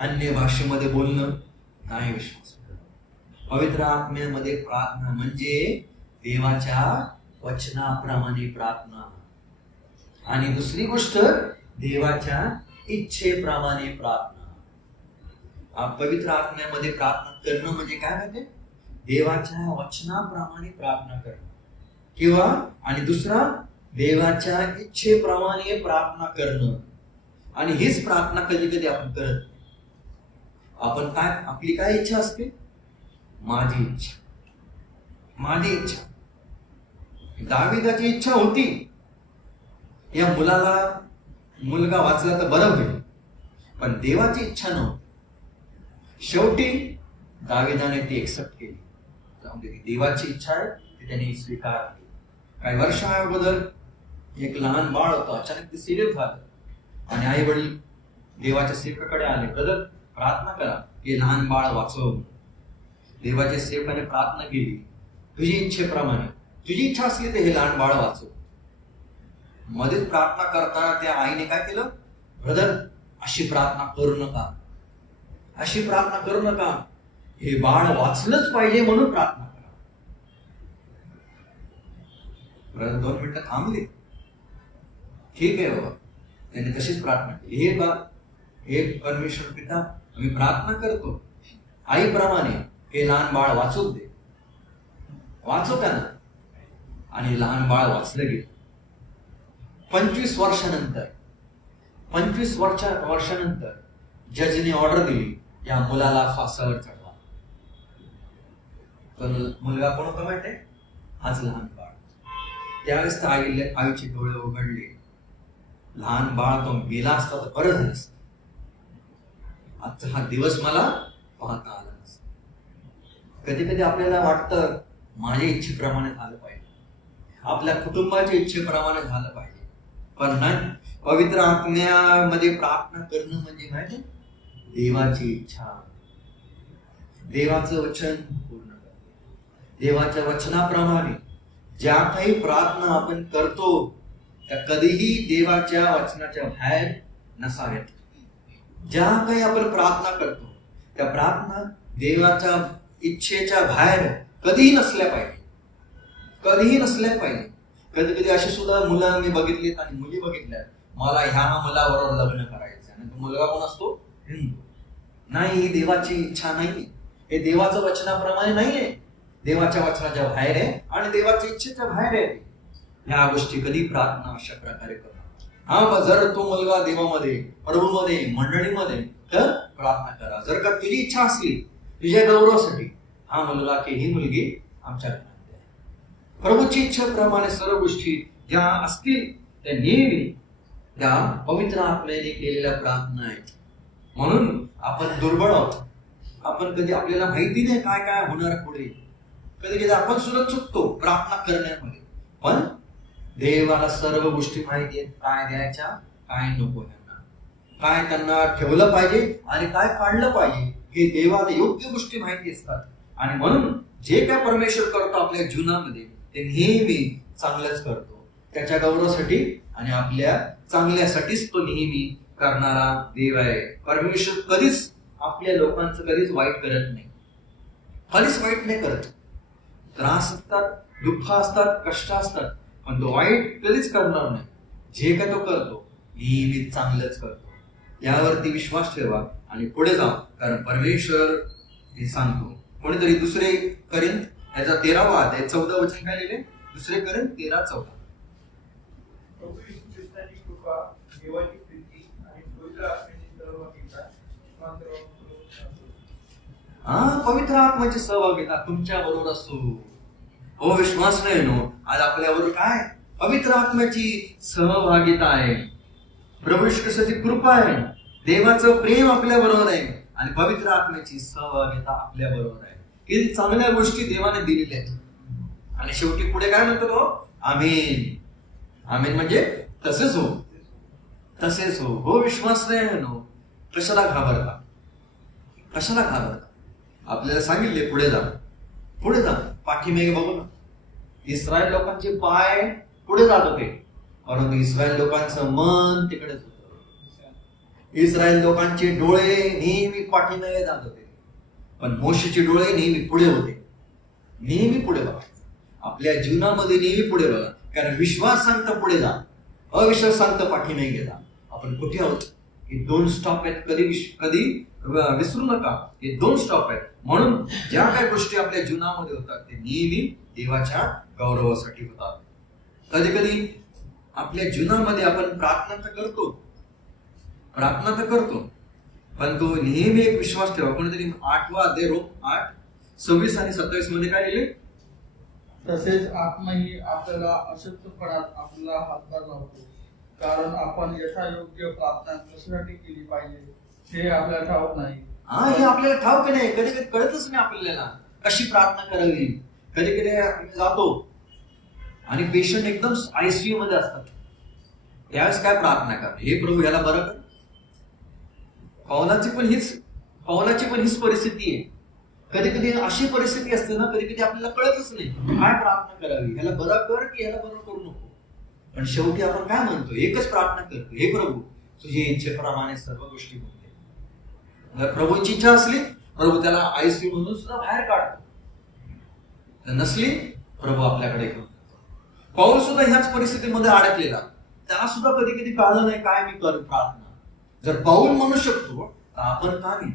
अन्य भाषेमध्ये बोलणं नाही विश्वास. पवित्र आत्म्यामध्ये प्रार्थना म्हणजे देवाच्या वचनाप्रमाणे प्रार्थना. आणि दुसरी गोष्ट देवाच्या इच्छेप्रमाणे प्रार्थना. पवित्र आत्म्यामध्ये प्रार्थना करणं म्हणजे काय माहिती? देवाच्या वचनाप्रमाणे प्रार्थना करणं. किंवा आणि दुसरा देवाच्या इच्छेप्रमाणे प्रार्थना करणं. आणि हीच प्रार्थना कधी कधी आपण करत. आपण काय, आपली काय इच्छा असते? माझी इच्छा, माझी इच्छा. दाविदाची इच्छा होती या मुलाला मुलगा वाचला तर बरं होईल, पण देवाची इच्छा नव्हती. शेवटी दाविदाने ती एक्सेप्ट केली. देवाची इच्छा आहे ती त्याने स्वीकारली. काही वर्षा अगोदर एक लहान बाळ होतं, अचानक ते सिरियस झालं आणि आई वडील देवाच्या सेवकाकडे आले, ब्रदर प्रार्थना करा हे लहान बाळ वाचव. देवाच्या सेवकाने प्रार्थना केली, तुझी इच्छेप्रमाणे, तुझी इच्छा असली तर हे लहान बाळ वाचव. मध्येच प्रार्थना करताना त्या आईने काय केलं? ब्रदर अशी प्रार्थना करू नका, अशी प्रार्थना करू नका, हे बाळ वाचलंच पाहिजे म्हणून प्रार्थना करा. ब्रदर 2 मिनिटं थांबले. ठीक आहे बाबा, त्यांनी तशीच प्रार्थना केली. हे परमेश्वर पिता, आम्ही प्रार्थना करतो आईप्रमाणे हे लहान बाळ वाचू दे, वाचव त्यांना. आणि लहान बाळ वाचलं गेलं. 25 वर्षानंतर जजने ऑर्डर दिली, या मुलाला फासावर चढवा. पण मुलगा कोण होता माहिती? हाच लहान बाळ. त्यावेळेस आईचे डोळे उघडले. लहान बाळ तो गेला असता तर बरं झालं असतं. आजचा हा दिवस मला पाहता आला नसता. कधी कधी आपल्याला वाटतं माझ्या इच्छेप्रमाणे झालं पाहिजे, आपल्या कुटुंबाच्या इच्छेप्रमाणे झालं पाहिजे, पण नाही. पवित्र आत्म्यामध्ये प्रार्थना करणं म्हणजे माहिती, देवाची इच्छा, देवाचं वचन पूर्ण करणे. देवाच्या वचनाप्रमाणे ज्या काही प्रार्थना आपण करतो त्या कधीही देवाच्या वचनाच्या बाहेर नसाव्यात. ज्या काही आपण प्रार्थना करतो त्या प्रार्थना देवाच्या इच्छेच्या बाहेर कधीही नसल्या पाहिजे, कधीही नसल्या पाहिजे. कधी कधी अशी सुद्धा मुलं मी बघितलीत आणि मुली बघितल्या, मला ह्या मुलाबरोबर लग्न करायचं आणि तो मुलगा कोण असतो? हिंदू. नाही, ही देवाची इच्छा नाही, हे देवाच्या वचनाप्रमाणे नाहीये, देवाच्या वचनाच्या बाहेर आहे आणि देवाच्या इच्छेच्या बाहेर आहे. ह्या गोष्टी कधी प्रार्थना अशा प्रकारे करा. हा, जर तो मुलगा देवामध्ये, प्रभूमध्ये, मंडळीमध्ये, तर प्रार्थना करा. जर का तुझी इच्छा असली तुझ्या गौरवासाठी, हा मुलगा की ही मुलगी आमच्या घरात द्या. प्रभूची इच्छेप्रमाणे सर्व गोष्टी ज्या असतील त्या नेहमी त्या पवित्र आत्म्याने केलेल्या प्रार्थना आहेत. म्हणून आपण दुर्बळ आहोत. आपण कधी, आपल्याला माहिती नाही काय काय होणार पुढे. कधी कधी आपण सुद्धा चुकतो प्रार्थना करण्यामध्ये. पण देवाला सर्व गोष्टी माहिती आहेत, काय द्यायच्या काय नको, त्यांना काय त्यांना ठेवलं पाहिजे आणि काय काढलं पाहिजे, हे देवाला योग्य गोष्टी माहिती असतात. आणि म्हणून जे काय परमेश्वर करतो आपल्या जीवनामध्ये ते नेहमी चांगलंच करतो, त्याच्या गौरवासाठी आणि आपल्या चांगल्यासाठीच तो नेहमी करणारा देव आहे. परमेश्वर कधीच आपल्या लोकांचं कधीच वाईट करत नाही, कधीच वाईट नाही करत. त्रास असतात, दुःख असतात, कष्ट असतात, पण तो वाईट कधीच करणार नाही. जे काय तो करतो नेहमी चांगलंच करतो. यावरती विश्वास ठेवा आणि पुढे जा, कारण परमेश्वर हे सांगतो. कोणीतरी दुसरे करीन याचा 13वा अध्याय 14 वचन काय लिहिले? दुसरे करीन 13:14. प्रभू येशू ख्रिस्ताची कृपा, देवाची प्रीती आणि पवित्र आत्म्याची सहभागिता पवित्र आत्म्याची सहभागिता तुमच्या बरोबर असो. हो, विश्वास नाही नो, आज आपल्याबरोबर काय पवित्र आत्म्याची सहभागिता आहे. प्रभू येशू ख्रिस्ताची कृपा आहे, देवाचं प्रेम आपल्या बरोबर आहे आणि पवित्र आत्म्याची सहभागिता आपल्या बरोबर आहे. किती चांगल्या गोष्टी देवाने दिलेल्या आहेत. आणि शेवटी पुढे काय म्हणतो तो? आमीन. आमीन म्हणजे तसेच हो, तसेच हो. हो, विश्वास नाही नो, कशाला घाबरता, कशाला घाबरता? आपल्याला सांगितले पुढे जा, पुढे जा. पाठीमागे बघू ना, इस्रायल लोकांचे पाय पुढे जात होते, परंतु इस्रायल लोकांचं मन तिकडेच होतं. इस्रायल लोकांचे डोळे नेहमी पाठीमागे जात होते, पण मोशेचे डोळे नेहमी पुढे होते. नेहमी पुढे बघा, आपल्या जीवनामध्ये नेहमी पुढे बघा, कारण विश्वास सांगतं पुढे जा, अविश्वास सांगतं पाठीमागे जा. आपण कुठे आहोत? हे 2 स्टॉप आहेत, कधी विसरू नका. हे 2 स्टॉप आहेत. म्हणून ज्या काही गोष्टी आपल्या जीवनामध्ये होतात ते नेहमी देवाच्या गौरवासाठी होतात. कधी कधी आपल्या जीवनामध्ये आपण प्रार्थना तर करतो, पण तो नेहमी एक विश्वास ठेवा. कोणीतरी 8वा अध्याय रोम 8:26 आणि 27 मध्ये काय लिहिले? तसेच आत्माही आपल्याला अशक्तपणात आपला हातभार लावतो, कारण आपण यथायोग्य प्रार्थना कशासाठी केली पाहिजे हे आपल्याला ठाऊक नाही. हे आपल्याला ठाऊक नाही. कधी कधी कळतच नाही आपल्याला कशी प्रार्थना करावी. कधी कधी आम्ही जातो आणि पेशंट एकदम ICU मध्ये असतात, त्यावेळेस काय प्रार्थना करा? हे प्रभू याला बरं कर. पौलाची पण हीच परिस्थिती आहे. कधी कधी अशी परिस्थिती असते ना, कधी कधी आपल्याला कळतच नाही काय प्रार्थना करावी, ह्याला बरं कर की ह्याला बरं करू नको. पण शेवटी आपण काय म्हणतो? एकच प्रार्थना करतो, हे प्रभू तुझ्या इच्छेप्रमाणे सर्व गोष्टी होते. जर प्रभूची इच्छा असली, प्रभू त्याला ICU मधून सुद्धा बाहेर काढतो. नसली, प्रभू आपल्याकडे घेऊन. पौल सुद्धा ह्याच परिस्थितीमध्ये अडकलेला, त्याला सुद्धा कधी कधी कळलं नाही काय मी कर प्रार्थना. जर पौल म्हणू शकतो तर आपण का नाही?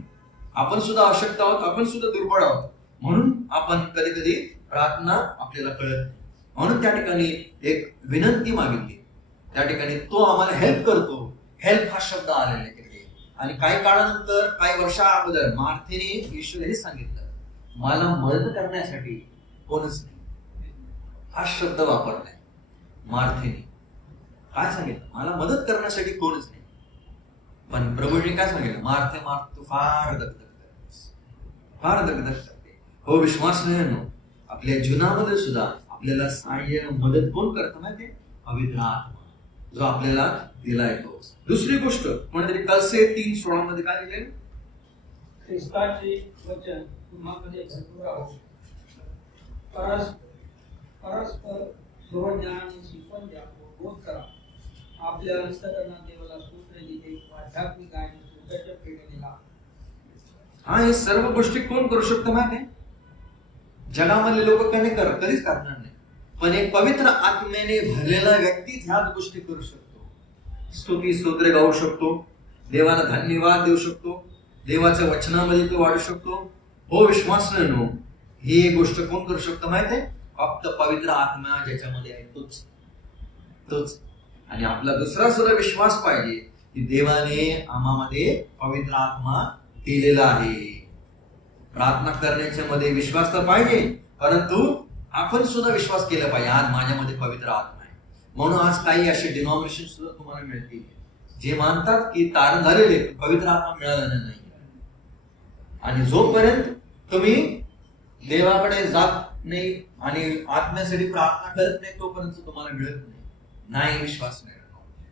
आपण सुद्धा अशक्त आहोत, आपण सुद्धा दुर्बळ आहोत. म्हणून आपण कधी कधी प्रार्थना आपल्याला कळत नाही. म्हणून त्या ठिकाणी एक विनंती मागितली, त्या ठिकाणी तो आम्हाला हेल्प करतो. हेल्प हा शब्द आलेला आहे तिकडे. आणि काही काळानंतर, काही वर्षा अगोदर मार्थेने येशूला हे सांगितलं, मला मदत करण्यासाठी कोणच नाही. हा शब्द वापरलाय मार्थेने. काय सांगितलं? मला मदत करण्यासाठी कोणच नाही. पण प्रभूने काय सांगितलं? मार्थे तू फार दगदग करते. हो विश्वास नाही, आपल्या जीवनामध्ये सुद्धा आपल्याला सहाय्य मदत कोण करतं माहिती? पवित्र आत्मा, जो आपल्याला दिला येतो. दुसरी गोष्ट कोणतरी कलसे 3:16 मध्ये काय लिहिले? ख्रिस्ताचे वचन तुम्हाकडे भरपूर राहो, परस्पर सर्वज्ञानाने शिकवण द्या, बोध करा. आपल्या अंतःकरणात देवाला स्तोत्र देते, आध्यात्मिक आणि सुंदर पेढीला. हे सर्व गोष्टी कोण करू शकतो माहिती? जगामधले लोक कधीच करणार नाही, पण एक पवित्र आत्म्याने भरलेला व्यक्ती ह्याच गोष्टी करू शकतो. स्तुती स्तोत्रे गाऊ शकतो, देवाला धन्यवाद देऊ शकतो, देवाच्या वचनामध्ये तो वाढू शकतो. हो विश्वास नाही, ही गोष्ट कोण करू शकतो माहिती? फक्त पवित्र आत्मा ज्याच्यामध्ये आहे तोच. आणि आपला दुसरा सुद्धा विश्वास पाहिजे की देवाने आम्हामध्ये पवित्र आत्मा दिलेला आहे. प्रार्थना करण्याच्या मध्ये विश्वास तर पाहिजे, परंतु आपण सुद्धा विश्वास केला पाहिजे आज माझ्यामध्ये पवित्र आत्मा आहे. म्हणून आज काही असे डिनॉमिनेशन सुद्धा तुम्हाला मिळतील जे मानतात की तारण झालेले पवित्र आत्मा मिळाला नाही. आणि जोपर्यंत तुम्ही देवाकडे जात नाही आणि आत्म्यासाठी प्रार्थना करत नाही, तोपर्यंत तुम्हाला मिळत नाही विश्वास नाही.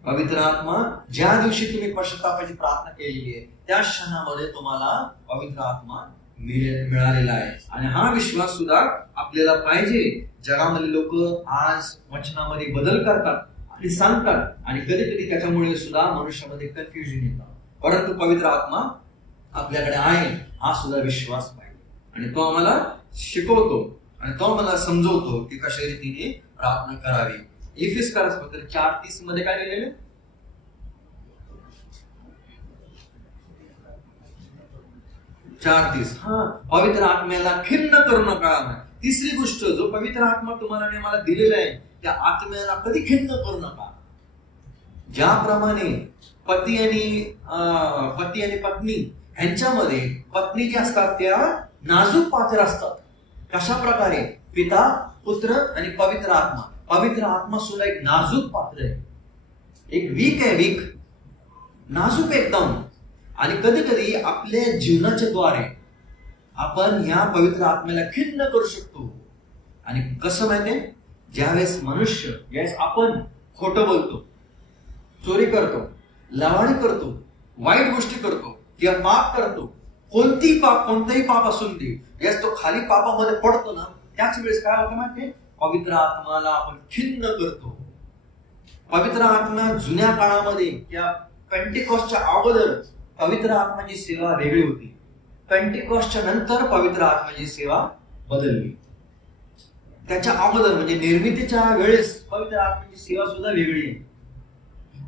पवित्र आत्मा ज्या दिवशी तुम्ही पश्चातापाची प्रार्थना केलेली आहे त्या क्षणामध्ये तुम्हाला पवित्र आत्मा मिळालेला आहे. आणि हा विश्वास सुद्धा आपल्याला पाहिजे. जगामधले लोक आज वचनामध्ये बदल करतात आणि सांगतात, आणि कधी कधी त्याच्यामुळे सुद्धा मनुष्यामध्ये कन्फ्युजन येतात. परंतु पवित्र आत्मा आपल्याकडे आहे हा सुद्धा विश्वास पाहिजे. आणि तो आम्हाला शिकवतो आणि तो आम्हाला समजवतो की कशा रीतीने प्रार्थना करावी. इफिसकारास पत्र 4:30 मध्ये काय लिहिलेलं? पवित्र आत्म्याला खिन्न करू नका. तिसरी गोष्ट, जो पवित्र आत्मा तुम्हाला आणि मला दिलेला आहे त्या आत्म्याला कधी खिन्न करू नका. ज्याप्रमाणे पती आणि पत्नी यांच्यामध्ये पत्नी जे असतात त्या नाजूक पात्र असतात, कशा प्रकारे पिता पुत्र आणि पवित्र आत्मा. पवित्र आत्मा सुद्धा एक नाजूक पात्र आहे, एक वीक नाजूक एकदम. आणि कधी कधी आपल्या जीवनाच्या द्वारे आपण ह्या पवित्र आत्म्याला खिन्न करू शकतो. आणि कसं माहितीये? ज्यावेळेस ज्यावेळेस आपण खोटं बोलतो, चोरी करतो, लवाडी करतो, वाईट गोष्टी करतो किंवा पाप करतो, कोणताही पाप असून दे, ज्यावेळेस तो खाली पापामध्ये पडतो ना, त्याच वेळेस काय होतं माहितीये? पवित्र आत्माला आपण खिन्न करतो. पवित्र आत्मा जुन्या काळामध्ये किंवा पेंटिकॉस्टच्या अगोदर पवित्र आत्म्याची सेवा वेगळी होती, पेंटिकॉस्टच्या नंतर पवित्र आत्म्याची सेवा बदलली. त्याच्या अगोदर म्हणजे निर्मितीच्या वेळेस पवित्र आत्म्याची सेवा सुद्धा वेगळी आहे,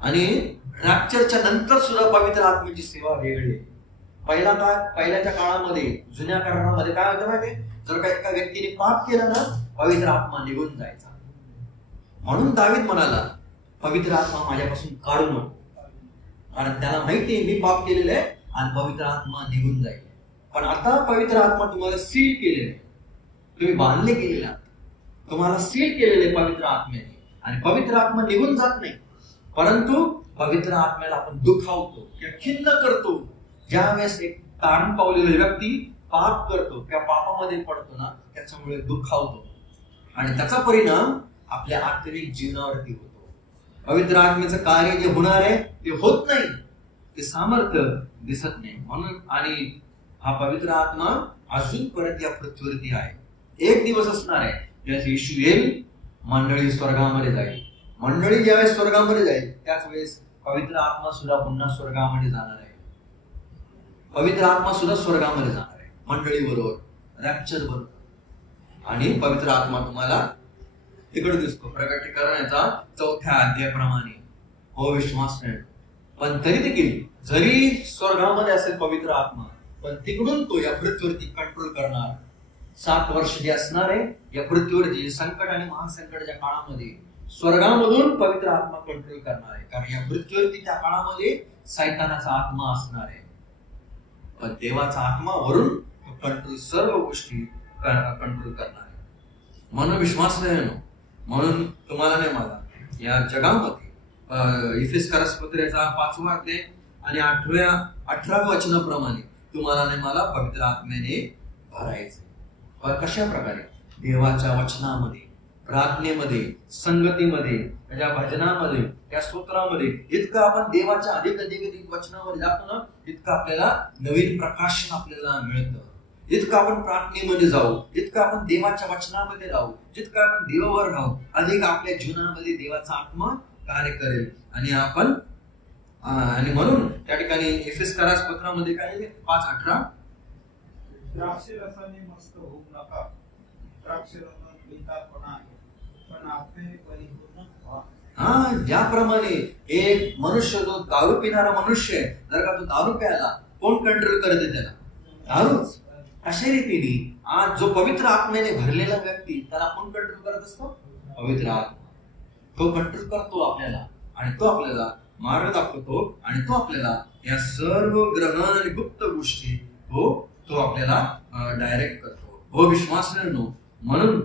आणि रॅप्चरच्या नंतर सुद्धा पवित्र आत्म्याची सेवा वेगळी आहे. पहिल्याच्या काळामध्ये, जुन्या करारामध्ये काय होतं माहिती, जर का एका व्यक्तीने पाप केलं ना, पवित्र आत्मा निघून जायचा. म्हणून दावीद म्हणाला, पवित्र आत्मा माझ्यापासून काढू नको, कारण त्याला माहिती मी पाप केलेलं आहे आणि पवित्र आत्मा निघून जाईल. पण आता पवित्र आत्मा तुम्हाला सील केलेलं आहे, तुम्ही बांधले गेलेले आहात, तुम्हाला सील केलेले पवित्र आत्म्याने, आणि पवित्र आत्मा निघून जात नाही, परंतु पवित्र आत्म्याला आपण दुखावतो किंवा खिन्न करतो. ज्यावेळेस एक तारण पावलेला व्यक्ती पाप करतो, त्या पापामध्ये पडतो ना, त्याच्यामुळे दुखावतो, आणि त्याचा परिणाम आपल्या आत्मिक जीवनावरती होतो. पवित्र आत्म्याचं कार्य जे होणार आहे ते होत नाही, ते सामर्थ्य दिसत नाही. म्हणून आणि हा पवित्र आत्मा अजूनपर्यंत या पृथ्वीवरती आहे. एक दिवस असणार आहे ज्यावेळेस येशू येईल, मंडळी स्वर्गामध्ये जाईल. मंडळी ज्यावेळेस स्वर्गामध्ये जाईल त्याच वेळेस पवित्र आत्मा सुद्धा पुन्हा स्वर्गामध्ये जाणार आहे. पवित्र आत्मा सुद्धा स्वर्गामध्ये जाणार आहे मंडळी बरोबर, रॅप्चर बरोबर. आणि पवित्र आत्मा तुम्हाला तिकडे दिसतो प्रकटीकरणाचा 4थ्या अध्यायाप्रमाणे. हो विश्वास नाही, पण तरी देखील जरी स्वर्गामध्ये असेल पवित्र आत्मा, पण तिकडून तो या पृथ्वीवरती कंट्रोल करणार. 7 वर्ष जे असणार आहे या पृथ्वीवरती संकट आणि महासंकटाच्या काळामध्ये स्वर्गामधून पवित्र आत्मा कंट्रोल करणार आहे, कारण या पृथ्वीवरती त्या काळामध्ये सैतानाचा आत्मा असणार आहे, पण देवाचा आत्मा वरून कंट्रोल, सर्व गोष्टी कंट्रोल करणार आहे. म्हणून विश्वास नाही, म्हणून तुम्हाला नाही मला या जगामध्ये इफिसकरास पत्रेचा 5वा अध्याय आणि 18व्या वचनाप्रमाणे तुम्हाला नाही मला पवित्र आत्म्याने भरायचे. पण कशा प्रकारे? देवाच्या वचनामध्ये, प्रार्थनेमध्ये, संगतीमध्ये, त्या भजनामध्ये, त्या स्तोत्रामध्ये. इतकं आपण देवाच्या अधिक वचनामध्ये जातो ना, इतकं आपल्याला नवीन प्रकाशन आपल्याला मिळतं. जितकं आपण प्रार्थनेमध्ये जाऊ, जितकं आपण देवाच्या वचनामध्ये राहू, जितकं आपण देवावर राहू, अधिक आपल्या जीवनामध्ये देवाचा आत्मा कार्य करेल. आणि म्हणून त्या ठिकाणी एफेसकरास पत्रामध्ये काय आहे 5:18, द्राक्षरसाने मस्त होऊ नका, द्राक्षरसात बेतारपणा आहे, पण आपले परिपूर्ण व्हा. ज्याप्रमाणे एक मनुष्य जो दारू पिणारा मनुष्य आहे, जर का तो दारू प्यायला, कोण कंट्रोल करते त्याला? दारूच. अशा रीतीने आज जो पवित्र आत्म्याने भरलेला व्यक्ती, त्याला कोण कंट्रोल करत असतो? पवित्र आत्मा. तो कंट्रोल करतो आपल्याला, आणि तो आपल्याला मार्ग दाखवतो, आणि तो आपल्याला या सर्व ग्रहण आणि गुप्त गोष्टी तो आपल्याला डायरेक्ट करतो. हो विश्वास नाही. म्हणून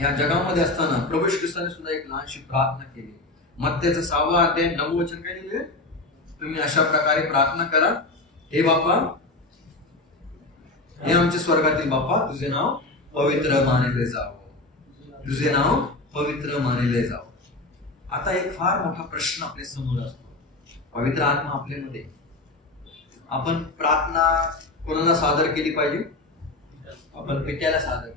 या जगामध्ये असताना प्रभू येशू ख्रिस्ताने सुद्धा एक लहानशी प्रार्थना केली. मत्तेचा 6वा अध्याय 9वे वचन काय लिहिले? तुम्ही अशा प्रकारे प्रार्थना करा, हे बापा, हे आमचे स्वर्गातील बापा, तुझे नाव पवित्र मानले जावं, तुझे नाव पवित्र मानले जावं. आता एक फार मोठा प्रश्न आपल्या समोर असतो. पवित्र आत्मा आपल्यामध्ये, आपण प्रार्थना कोणाला सादर केली पाहिजे? आपण पित्याला सादर करतो,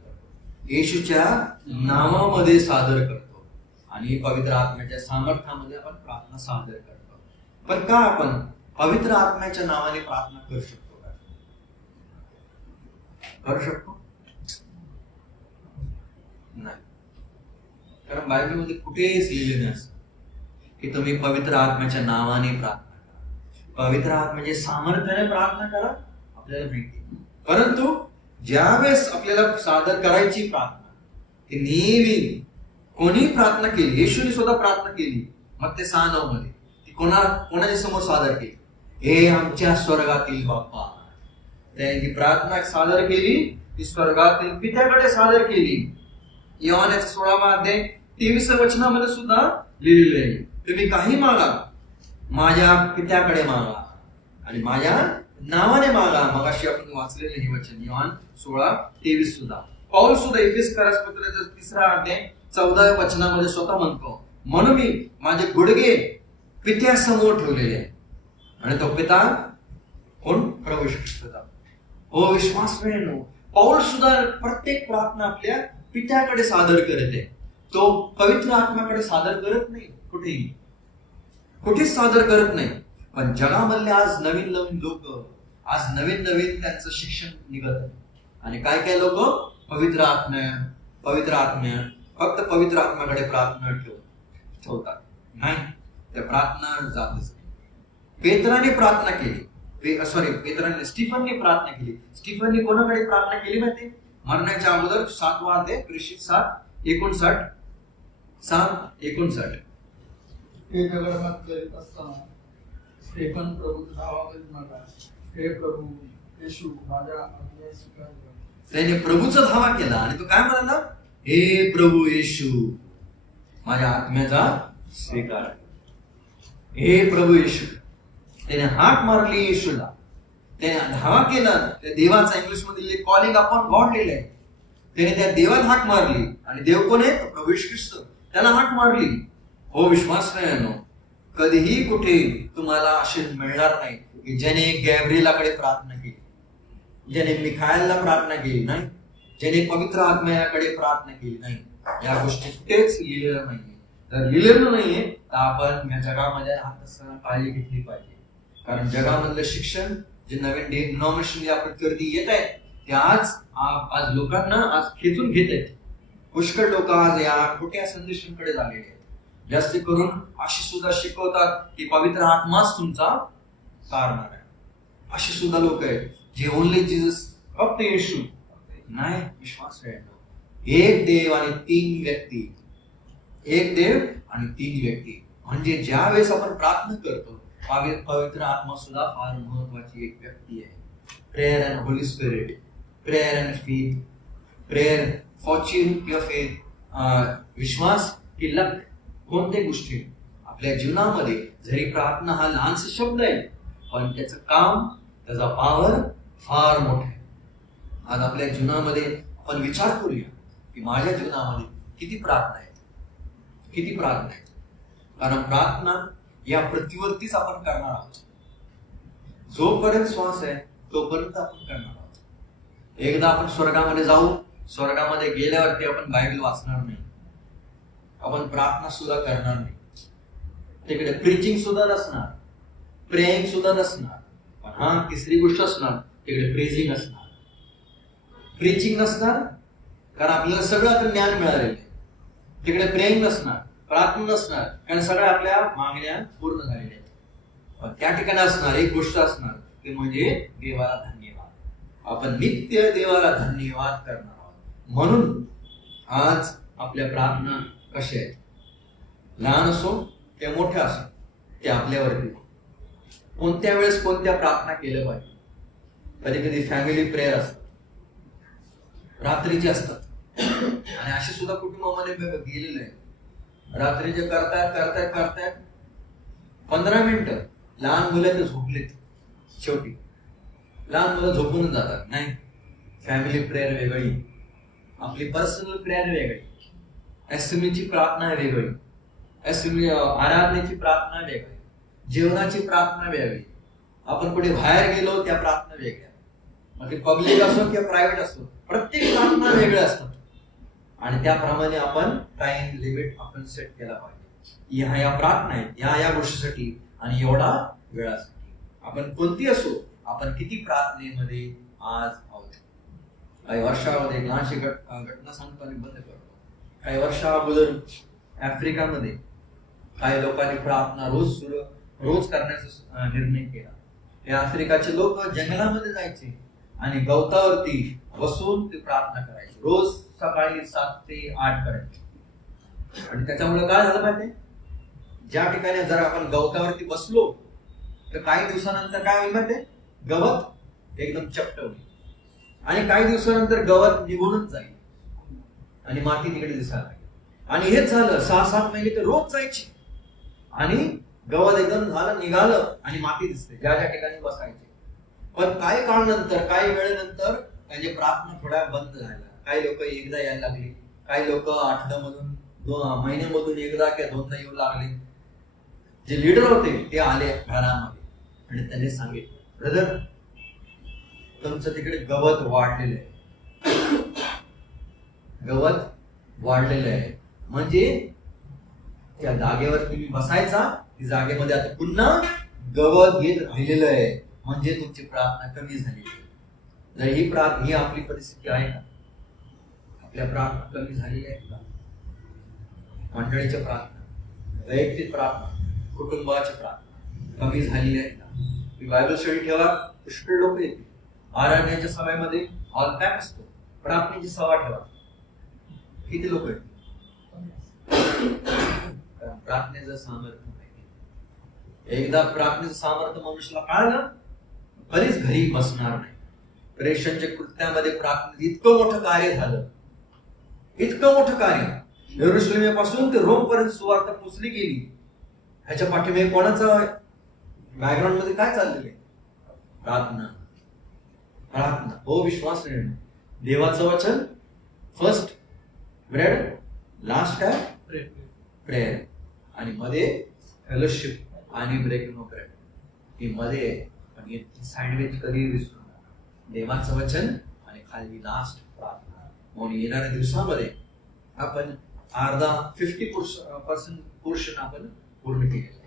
येशूच्या नावामध्ये सादर करतो, आणि पवित्र आत्म्याच्या सामर्थ्यामध्ये आपण प्रार्थना सादर करतो. पण का आपण पवित्र आत्म्याच्या नावाने प्रार्थना करू शकतो का? करू शकतो? नाही. कारण बायबलमध्ये कुठेच लिहिले नाही असं की तुम्ही पवित्र आत्म्याच्या नावाने प्रार्थना करा. पवित्र आत्म्याच्या सामर्थ्याने प्रार्थना करा, आपल्याला माहिती. परंतु ज्यावेळेस आपल्याला सादर करायची प्रार्थना, ती नेहमी कोणी प्रार्थना केली, येशूने सुद्धा प्रार्थना केली. मत्ते 6:9 मध्ये ती कोणाच्या समोर सादर केली? हे आमच्या स्वर्गातील बाप्पा. त्यांनी प्रार्थना सादर केली, ती स्वर्गातील पित्याकडे सादर केली. योहानाचा 16वा अध्याय 23व्या वचनामध्ये सुद्धा लिहिलेले आहे, तुम्ही काही मागा माझ्या पित्याकडे मागा आणि माझ्या नावाने मागा. मगाशी आपण वाचलेले हे वचन योहान 16:23 सुद्धा. पौल सुद्धा एफेसकरास पत्राचा 3रा अध्याय 14व्या वचनामध्ये स्वतः म्हणतो, म्हणून मी माझे गुडघे पित्यासमोर ठेवलेले आहे. आणि तो पिता कोण? प्रभू येशू ख्रिस्त. हो विश्वास मिळेल. पौल सुद्धा प्रत्येक प्रार्थना आपल्या पित्याकडे सादर करत आहे. तो पवित्र आत्म्याकडे सादर करत नाही, कुठेच सादर करत नाही. पण जगामधले आज नवीन नवीन लोक, आज नवीन नवीन त्यांचं शिक्षण निघत आहे. आणि काय काय लोक पवित्र आत्म्या फक्त पवित्र आत्म्याकडे प्रार्थना ठेवतात. नाही, त्या प्रार्थना जातच नाही. पेत्राने प्रार्थना केली, स्टीफनने प्रार्थना केली. स्टीफनने कोणाकडे प्रार्थना केली माहिती? मरण्याच्या अगोदर 7वा अध्याय प्रेषित 7:59. हे जगडमात करीत असताना स्टेफन प्रभूचा धावा करीत म्हणाला, हे प्रभू येशू माझ्या आज्ञा स्वीकार कर. त्याने प्रभूचा धावा केला आणि तो काय म्हणाला? हे प्रभू येशू माझ्या आत्म्याचा स्वीकार. हे प्रभू येशू. त्याने हाक मारली येशूला, त्याने धावा केला. त्या देवाचा इंग्लिशमध्ये कॉलिंग अपॉन गॉड लिहिलंय. त्याने त्या देवाला हाक मारली. आणि देव कोण आहे? प्रभू येशू ख्रिस्त. त्याला हाक मारली. हो विश्वास नाही, कधीही कुठे तुम्हाला असे मिळणार नाही की ज्याने गॅब्रिएलाकडे प्रार्थना केली, ज्याने मिखाएलला प्रार्थना केली नाही, ज्याने पवित्र आत्म्याकडे प्रार्थना केली नाही. या गोष्टी कुठेच लिहिलेलं नाहीये. जर लिहिलेलं नाहीये तर आपण या जगामध्ये राहत असताना काळजी घेतली पाहिजे. कारण जगामधलं शिक्षण जे नवीन डिनॉमिनेशन या प्रकारती येत आहेत ते आज लोकांना आज खेचून घेत आहेत. पुष्कळ लोक आज या खोट्या संदेशांकडे झालेले आहेत. जास्त करून अशी सुद्धा शिकवतात की पवित्र आत्माच तुमचा तारणार आहे. अशी सुद्धा लोक आहेत जे ओनली जीसस, फक्त येशू. नाही, विश्वास आहे. एक देव आणि 3 व्यक्ती, एक देव आणि 3 व्यक्ती. म्हणजे ज्या वेळेस आपण प्रार्थना करतो पवित्र आत्मा सुद्धा फार महत्वाची एक व्यक्ती आहे. Prayer and holy spirit, prayer and faith, prayer fortune your faith. विश्वास की लक, कोणत्याही गोष्टी आपल्या जीवनामध्ये जरी प्रार्थना हा लहानसा शब्द आहे पण त्याचं काम, त्याचा पॉवर फार मोठा आहे. आज आपल्या जीवनामध्ये आपण विचार करूया की माझ्या जीवनामध्ये किती प्रार्थना आहे, किती प्रार्थना आहे. कारण प्रार्थना या पृथ्वीवरतीच आपण करणार आहोत. जोपर्यंत श्वास आहे तोपर्यंत आपण करणार आहोत. एकदा आपण स्वर्गामध्ये जाऊ, स्वर्गामध्ये गेल्यावरती आपण बायबल वाचणार नाही, आपण प्रार्थना सुद्धा करणार नाही. तिकडे प्रीचिंग सुद्धा नसणार, प्रेइंग सुद्धा नसणार. पण हा तिसरी गोष्ट असणार, तिकडे प्रेझिंग असणार. प्रीचिंग नसणार कारण आपल्याला सगळं आता ज्ञान मिळालेलं आहे. तिकडे प्रेइंग नसणार, प्रार्थना नसणार कारण सगळ्या आपल्या मागण्या पूर्ण झालेल्या आहेत. पण त्या ठिकाणी असणार एक गोष्ट असणार ते म्हणजे देवाला धन्यवाद. आपण नित्य देवाला धन्यवाद करणार आहोत. म्हणून आज आपल्या प्रार्थना कशा आहेत, लहान असो किंवा मोठ्या असो, ते आपल्यावरती कोणत्या वेळेस कोणत्या प्रार्थना केल्या पाहिजे. कधी कधी फॅमिली प्रेयर असतात, रात्रीचे असतात. आणि असे सुद्धा कुटुंबामध्ये गेलेले आहे. रात्रीचे करतायत 15 मिनिटं लहान मुलं तर झोपलेत. शेवटी लहान मुलं झोपूनच जातात. नाही, फॅमिली प्रेयर वेगळी, आपली पर्सनल प्रेयर वेगळी, असेंब्लीची प्रार्थना वेगळी, असेंब्ली आराधनेची प्रार्थना वेगळी, जेवणाची प्रार्थना वेगळी, आपण कुठे बाहेर गेलो त्या प्रार्थना वेगळ्या. मग ते पब्लिक असो किंवा प्रायव्हेट असो, प्रत्येक प्रार्थना वेगळ्या असतात. आणि त्याप्रमाणे आपण टाइम लिमिट आपण सेट केला पाहिजे. ह्या प्रार्थना आहेत या गोष्टीसाठी आणि एवढा वेळासाठी. आपण कोणती असो, आपण किती प्रार्थनेमध्ये आज आहोत. काही वर्षामध्ये एक लहानशी घटना सांगतो आणि बंद करतो. काही वर्षा अगोदर आफ्रिकामध्ये काही लोकांनी प्रार्थना रोज करण्याचा निर्णय केला. हे आफ्रिकाचे लोक जंगलामध्ये जायचे आणि गवतावरती बसून ते प्रार्थना करायचे. रोज सकाळी 7 ते 8 करायचे. आणि त्याच्यामुळे काय झालं माहिती, ज्या ठिकाणी जर आपण गवतावरती बसलो तर काही दिवसानंतर काय होईल माहिती, गवत एकदम चपट होईल आणि काही दिवसानंतर गवत निघूनच जाईल आणि माती तिकडे दिसायला लागेल. आणि हेच झालं. 6-7 महिने तर रोज जायचे आणि गवत एकदम झालं, निघालं आणि माती दिसते ज्या ठिकाणी बसायचे. पण काही काळानंतर, काही वेळेनंतर त्यांची प्रार्थना थोड्या बंद झाल्या. काही लोक एकदा यायला लागली, काही लोक आठवड्यामधून 2 महिन्यामधून एकदा किंवा 2दा येऊ लागले. जे लीडर होते ते आले घरामध्ये आणि त्यांनी सांगितलं, ब्रदर तुमचं तिकडे गवत वाढलेलं आहे, गवत वाढलेलं आहे. म्हणजे त्या जागेवर तुम्ही बसायचा, ती जागेमध्ये आता पुन्हा गवत घेत राहिलेलं आहे म्हणजे तुमची प्रार्थना कमी झालेली आहे. जर ही आपली परिस्थिती आहे का? आपल्या प्रार्थना कमी झालेल्या आहेत का? मंडळीच्या प्रार्थना, वैयक्तिक प्रार्थना, कुटुंबाची प्रार्थना कमी झालेली आहे का? मी बायबल स्टडी ठेवा, पुष्कळ लोक येतील. आराधनेच्या समयामध्ये ऑल पॅक असतो, प्रार्थनेची सभा ठेवा, किती लोक येतील? प्रार्थनेचं सामर्थ्य नाही. एकदा प्रार्थनेचं सामर्थ्य मनुष्याला कळलं, कधीच घरी बसणार नाही. प्रेषणच्या कृत्यामध्ये प्रार्थनेत इतकं मोठं कार्य झालं, इतकं मोठं कार्य. यरुशलेमापासून ते रोम पर्यंत सुवार्ता पोचली गेली. ह्याच्या पाठीमागे कोणाचं बॅकग्राऊंड मध्ये काय चाललेलं आहे? प्रार्थना, प्रार्थना. हो, विश्वास निर्णय. देवाचं वचन फर्स्ट, ब्रेड लास्ट काय? प्रेयर. आणि मध्ये फेलोशिप आणि ब्रेकिंग ऑफ ब्रेड. ही मध्ये पण सँडविच कधी विसरू नका. देवाचं वचन आणि खाली लास्ट प्रार्थना. म्हणून येणाऱ्या दिवसामध्ये आपण अर्धा 50% पोर्शन आपण पूर्ण केलेलं.